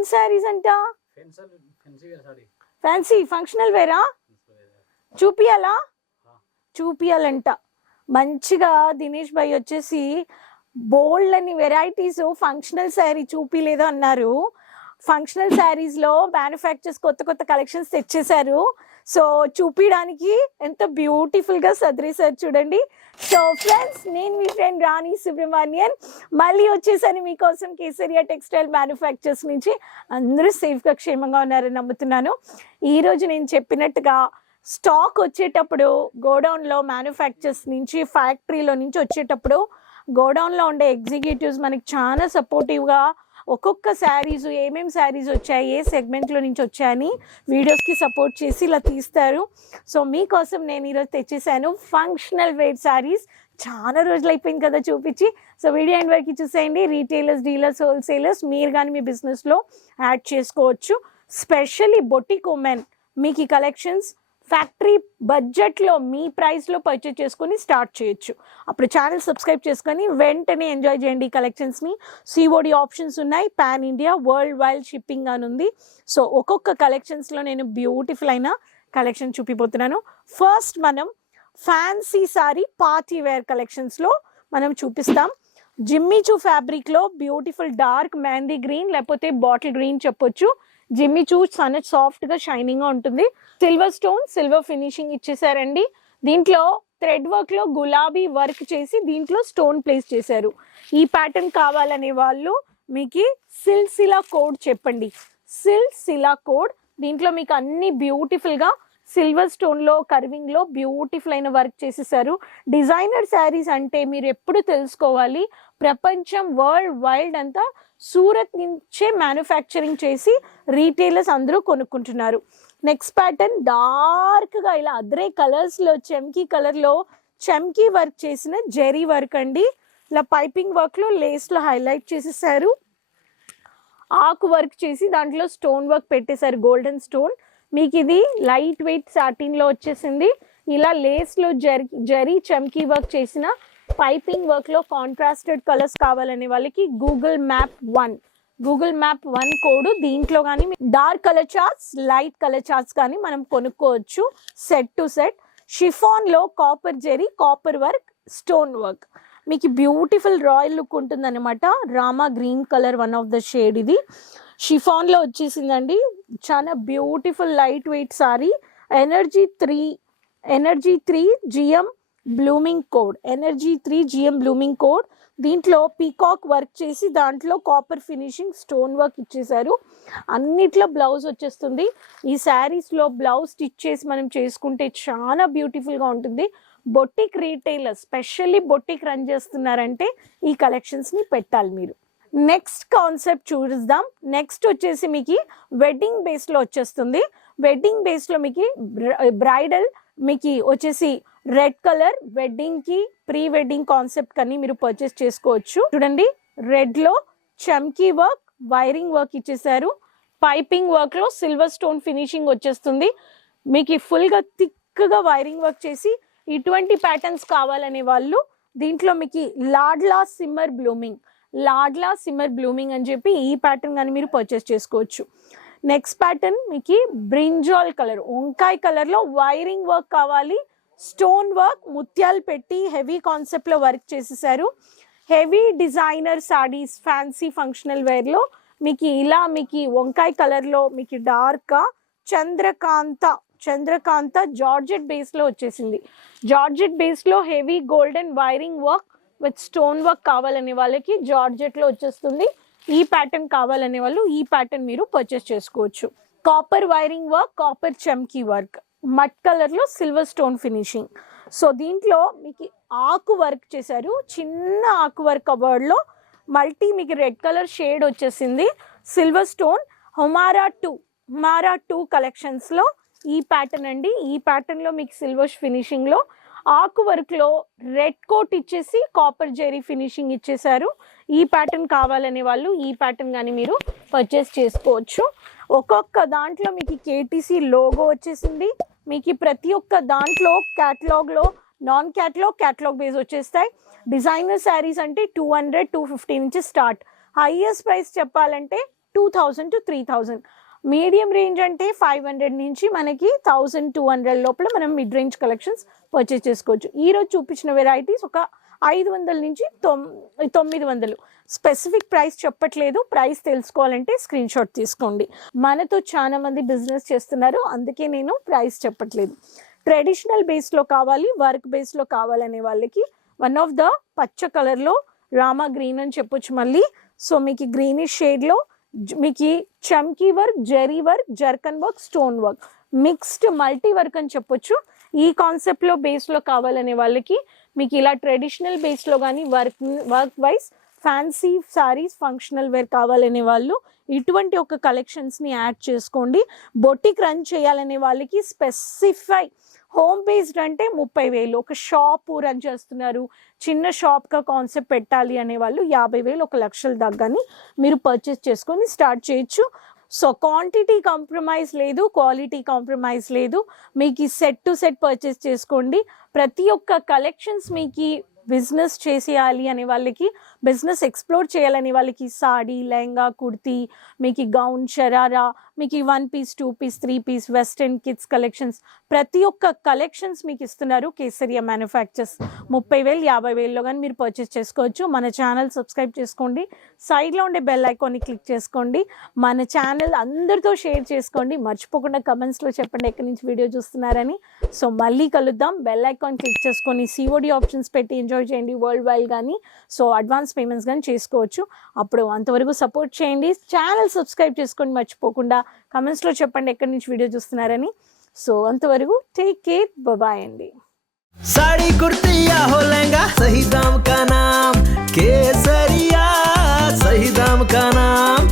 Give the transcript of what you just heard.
Men saris అంట, fancy functional వేరా చూపియాలా? చూపియాలంట. మంచిగా దినేష్ భాయ్ వచ్చేసి బోల్డ్ అని వెరైటీస్ ఫంక్షనల్ శారీ చూపిలేదు అన్నారు. ఫంక్షనల్ శారీస్లో మ్యానుఫ్యాక్చర్స్ కొత్త కొత్త కలెక్షన్స్ తెచ్చేశారు. సో చూపించడానికి ఎంత బ్యూటిఫుల్గా సదిరేశారు చూడండి. సో ఫ్రెండ్స్, నేను మీ ఫ్రెండ్ రాణి సుబ్రహ్మణ్యన్ మళ్ళీ వచ్చేసాను మీకోసం కేసరియా టెక్స్టైల్ మ్యానుఫ్యాక్చర్స్ నుంచి. అందరూ సేఫ్గా క్షేమంగా ఉన్నారని నమ్ముతున్నాను. ఈరోజు నేను చెప్పినట్టుగా స్టాక్ వచ్చేటప్పుడు గోడౌన్లో మ్యానుఫ్యాక్చర్స్ నుంచి ఫ్యాక్టరీలో నుంచి వచ్చేటప్పుడు గోడౌన్లో ఉండే ఎగ్జిక్యూటివ్స్ మనకి చాలా సపోర్టివ్గా ఒక్కొక్క శారీస్ ఏమేమి శారీస్ వచ్చాయి, ఏ సెగ్మెంట్లో నుంచి వచ్చాయని వీడియోస్కి సపోర్ట్ చేసి ఇలా తీస్తారు. సో మీకోసం నేను ఈరోజు తెచ్చేసాను ఫంక్షనల్ వేర్ శారీస్. చాలా రోజులు అయిపోయింది కదా చూపించి. సో వీడియో ఎండ్ వరకు చూసేయండి. రీటైలర్స్, డీలర్స్, హోల్సేలర్స్ మీరు కానీ మీ బిజినెస్లో యాడ్ చేసుకోవచ్చు. స్పెషల్లీ బొటిక్ ఉమెన్ మీకు ఈ కలెక్షన్స్ ఫ్యాక్టరీ బడ్జెట్లో మీ ప్రైస్లో పర్చేజ్ చేసుకొని స్టార్ట్ చేయొచ్చు. అప్పుడు ఛానల్ సబ్స్క్రైబ్ చేసుకొని వెంటనే ఎంజాయ్ చేయండి ఈ కలెక్షన్స్ని. సిఓడి ఆప్షన్స్ ఉన్నాయి, pan India, world wide shipping అని ఉంది. సో ఒక్కొక్క కలెక్షన్స్లో నేను బ్యూటిఫుల్ అయిన కలెక్షన్ చూపిపోతున్నాను. ఫస్ట్ మనం ఫ్యాన్సీ సారీ పార్టీ వేర్ కలెక్షన్స్లో మనం చూపిస్తాం. జిమ్మిచూ ఫ్యాబ్రిక్లో బ్యూటిఫుల్ డార్క్ మెహందీ గ్రీన్ లేకపోతే బాటిల్ గ్రీన్ చెప్పొచ్చు. జిమ్మిచూ చాలా సాఫ్ట్గా షైనింగ్గా ఉంటుంది. సిల్వర్ స్టోన్, సిల్వర్ ఫినిషింగ్ ఇచ్చేసారండి. దీంట్లో థ్రెడ్ వర్క్లో గులాబీ వర్క్ చేసి దీంట్లో స్టోన్ ప్లేస్ చేశారు. ఈ ప్యాటర్న్ కావాలనే వాళ్ళు మీకు సిల్సిలా కోడ్ చెప్పండి. సిల్సిలా కోడ్ దీంట్లో మీకు అన్ని బ్యూటిఫుల్గా సిల్వర్ స్టోన్లో కర్వింగ్లో బ్యూటిఫుల్ అయిన వర్క్ చేసేసారు. డిజైనర్ శారీస్ అంటే మీరు ఎప్పుడు తెలుసుకోవాలి, ప్రపంచం వరల్డ్ వైడ్ అంతా సూరత్ నుంచే మ్యానుఫ్యాక్చరింగ్ చేసి రీటైలర్స్ అందరూ కొనుక్కుంటున్నారు. నెక్స్ట్ ప్యాటర్న్ డార్క్గా ఇలా అదరే కలర్స్లో చమ్కీ కలర్లో చమ్కీ వర్క్ చేసిన జెరీ వర్క్ అండి. ఇలా పైపింగ్ వర్క్లో లేస్లో హైలైట్ చేసేసారు. ఆకు వర్క్ చేసి దాంట్లో స్టోన్ వర్క్ పెట్టేశారు, గోల్డెన్ స్టోన్. మీకు ఇది లైట్ వెయిట్ సాటిన్లో వచ్చేసింది. ఇలా లేస్లో జరీ చమ్కీ వర్క్ చేసిన పైపింగ్ వర్క్లో కాంట్రాస్టెడ్ కలర్స్ కావాలనే వాళ్ళకి గూగుల్ మ్యాప్ 1 కోడ్. దీంట్లో కానీ dark colour charts, light colour charts కానీ మనం కొనుక్కోవచ్చు సెట్ టు సెట్. షిఫాన్లో copper zari, copper work, stone work మీకు బ్యూటిఫుల్ రాయల్ లుక్ ఉంటుందన్నమాట. Rama green colour one of the shade ఇది షిఫాన్లో వచ్చేసిందండి. చాలా beautiful light weight sorry. Energy 3 GM blooming code, energy 3 GM blooming code. దీంట్లో పీకాక్ వర్క్ చేసి దాంట్లో కాపర్ ఫినిషింగ్ స్టోన్ వర్క్ ఇచ్చేసారు. అన్నిట్లో బ్లౌజ్ వచ్చేస్తుంది. ఈ శారీస్లో బ్లౌజ్ స్టిచ్ చేసి మనం చేసుకుంటే చాలా బ్యూటిఫుల్గా ఉంటుంది. Boutique retailer specially boutique run చేస్తున్నారంటే ఈ కలెక్షన్స్ని పెట్టాలి మీరు. నెక్స్ట్ కాన్సెప్ట్ చూద్దాం. నెక్స్ట్ వచ్చేసి మీకు వెడ్డింగ్ బేస్లో వచ్చేస్తుంది. వెడ్డింగ్ బేస్లో మీకు బ్రైడల్ మీకు వచ్చేసి రెడ్ కలర్ వెడ్డింగ్కి ప్రీ వెడ్డింగ్ కాన్సెప్ట్ కని మీరు పర్చేస్ చేసుకోవచ్చు. చూడండి, రెడ్లో చమ్కీ వర్క్, వైరింగ్ వర్క్ ఇచ్చేసారు. పైపింగ్ వర్క్లో సిల్వర్ స్టోన్ ఫినిషింగ్ వచ్చేస్తుంది. మీకు ఫుల్గా థిక్గా వైరింగ్ వర్క్ చేసి ఇటువంటి ప్యాటర్న్స్ కావాలనే వాళ్ళు దీంట్లో మీకు లాడ్లా సిమ్మర్ బ్లూమింగ్ అని చెప్పి ఈ ప్యాటర్న్ కానీ మీరు పర్చేస్ చేసుకోవచ్చు. నెక్స్ట్ ప్యాటర్న్ మీకు బ్రింజాల్ కలర్, వంకాయ కలర్లో వైరింగ్ వర్క్ కావాలి, స్టోన్ వర్క్ ముత్యాలు పెట్టి హెవీ కాన్సెప్ట్లో వర్క్ చేసేసారు. Heavy designer saris fancy functional వేర్లో మీకు ఇలా మీకు వంకాయ కలర్లో మీకు డార్క్గా చంద్రకాంత జార్జెట్ బేస్లో వచ్చేసింది. జార్జెట్ బేస్లో heavy golden wiring work with stone work కావాలనే వాళ్ళకి జార్జెట్లో వచ్చేస్తుంది. ఈ ప్యాటర్న్ కావాలనే వాళ్ళు ఈ ప్యాటర్న్ మీరు పర్చేస్ చేసుకోవచ్చు. కాపర్ వైరింగ్ వర్క్, కాపర్ చమ్కీ వర్క్, మట్ కలర్లో సిల్వర్ స్టోన్ ఫినిషింగ్. సో దీంట్లో మీకు ఆకు వర్క్ చేశారు, చిన్న ఆకు వర్క్ కవర్డ్లో మల్టీ మీకు రెడ్ కలర్ షేడ్ వచ్చేసింది. సిల్వర్ స్టోన్ హుమారా 2 కలెక్షన్స్లో ఈ ప్యాటర్న్ అండి. ఈ ప్యాటర్న్లో మీకు సిల్వర్ ఫినిషింగ్లో ఆకు వర్క్లో రెడ్ కోట్ ఇచ్చేసి కాపర్ జెరీ ఫినిషింగ్ ఇచ్చేసారు. ఈ ప్యాటర్న్ కావాలనే వాళ్ళు ఈ ప్యాటర్న్ కానీ మీరు పర్చేస్ చేసుకోవచ్చు. ఒక్కొక్క దాంట్లో మీకు కేటీసీ లోగో వచ్చేసింది. మీకు ప్రతి ఒక్క దాంట్లో క్యాటలాగ్లో నాన్ క్యాటలాగ్ బేస్ వచ్చేస్తాయి. డిజైనర్ శారీస్ అంటే 200-250 నుంచి స్టార్ట్. హైయెస్ట్ ప్రైస్ చెప్పాలంటే 2000 to 3000. మీడియం రేంజ్ అంటే 500 నుంచి మనకి 1200 లోపల మనం మిడ్ రేంజ్ కలెక్షన్స్ పర్చేస్ చేసుకోవచ్చు. ఈరోజు చూపించిన వెరైటీస్ ఒక 500 నుంచి 900. స్పెసిఫిక్ ప్రైస్ చెప్పట్లేదు, ప్రైస్ తెలుసుకోవాలంటే స్క్రీన్ షాట్ తీసుకోండి. మనతో చాలా మంది బిజినెస్ చేస్తున్నారు, అందుకే నేను ప్రైస్ చెప్పట్లేదు. ట్రెడిషనల్ బేస్లో కావాలి, వర్క్ బేస్లో కావాలనే వాళ్ళకి వన్ ఆఫ్ ద పచ్చ కలర్లో రామా గ్రీన్ అని చెప్పొచ్చు. మళ్ళీ సో మీకు గ్రీనిష్ షేడ్లో మీకు చమ్కీ work, zari work, zircon work, stone work, mixed multi work అని చెప్పొచ్చు. ఈ కాన్సెప్ట్లో బేస్లో కావాలనే వాళ్ళకి మీకు ఇలా ట్రెడిషనల్ బేస్లో కానీ work wise fancy saris, functional wear కావాలనే వాళ్ళు ఇటువంటి ఒక కలెక్షన్స్ని యాడ్ చేసుకోండి. బొటిక్ రన్ చేయాలనే వాళ్ళకి స్పెసిఫై హోమ్ బేస్డ్ అంటే 30,000. ఒక షాప్ రన్ చేస్తున్నారు, చిన్న షాప్గా కాన్సెప్ట్ పెట్టాలి అనే వాళ్ళు 50,000, 1,00,000 దాకాని మీరు పర్చేస్ చేసుకొని స్టార్ట్ చేయొచ్చు. సో క్వాంటిటీ కాంప్రమైజ్ లేదు, క్వాలిటీ కాంప్రమైజ్ లేదు. మీకు సెట్ టు సెట్ పర్చేస్ చేసుకోండి. ప్రతి ఒక్క కలెక్షన్స్ మీకు బిజినెస్ చేసేయాలి అనే వాళ్ళకి, బిజినెస్ ఎక్స్ప్లోర్ చేయాలనే వాళ్ళకి సాడీ, లెహంగా, కుర్తీ, మీకు గౌన్, షరారా, మీకు 1 piece, 2 piece, 3 piece, western, kids collections ప్రతి ఒక్క కలెక్షన్స్ మీకు ఇస్తున్నారు కేసరియా మ్యానుఫ్యాక్చర్స్. 30,000, 50,000లో కానీ మీరు పర్చేస్ చేసుకోవచ్చు. మన ఛానల్ సబ్స్క్రైబ్ చేసుకోండి, సైడ్లో ఉండే బెల్ ఐకాన్ని క్లిక్ చేసుకోండి, మన ఛానల్ అందరితో షేర్ చేసుకోండి. మర్చిపోకుండా కమెంట్స్లో చెప్పండి ఎక్కడి నుంచి వీడియో చూస్తున్నారని. సో మళ్ళీ కలుద్దాం. బెల్ ఐకాన్ క్లిక్ చేసుకొని సిఓడి ఆప్షన్స్ పెట్టి ఎంజాయ్ చేయండి వరల్డ్ వైడ్ కానీ. సో అడ్వాన్స్ పేమెంట్స్ కానీ చేసుకోవచ్చు. అప్పుడు అంతవరకు సపోర్ట్ చేయండి. ఛానల్ సబ్స్క్రైబ్ చేసుకోండి మర్చిపోకుండా. కమెంట్స్లో చెప్పండి ఎక్కడి నుంచి వీడియో చూస్తున్నారని. సో అంతవరకు టేక్ కేర్, బాయ్ అండి. साड़ी कुर्ती या हो लहंगा, सही दाम का नाम केसरिया, सही दाम का नाम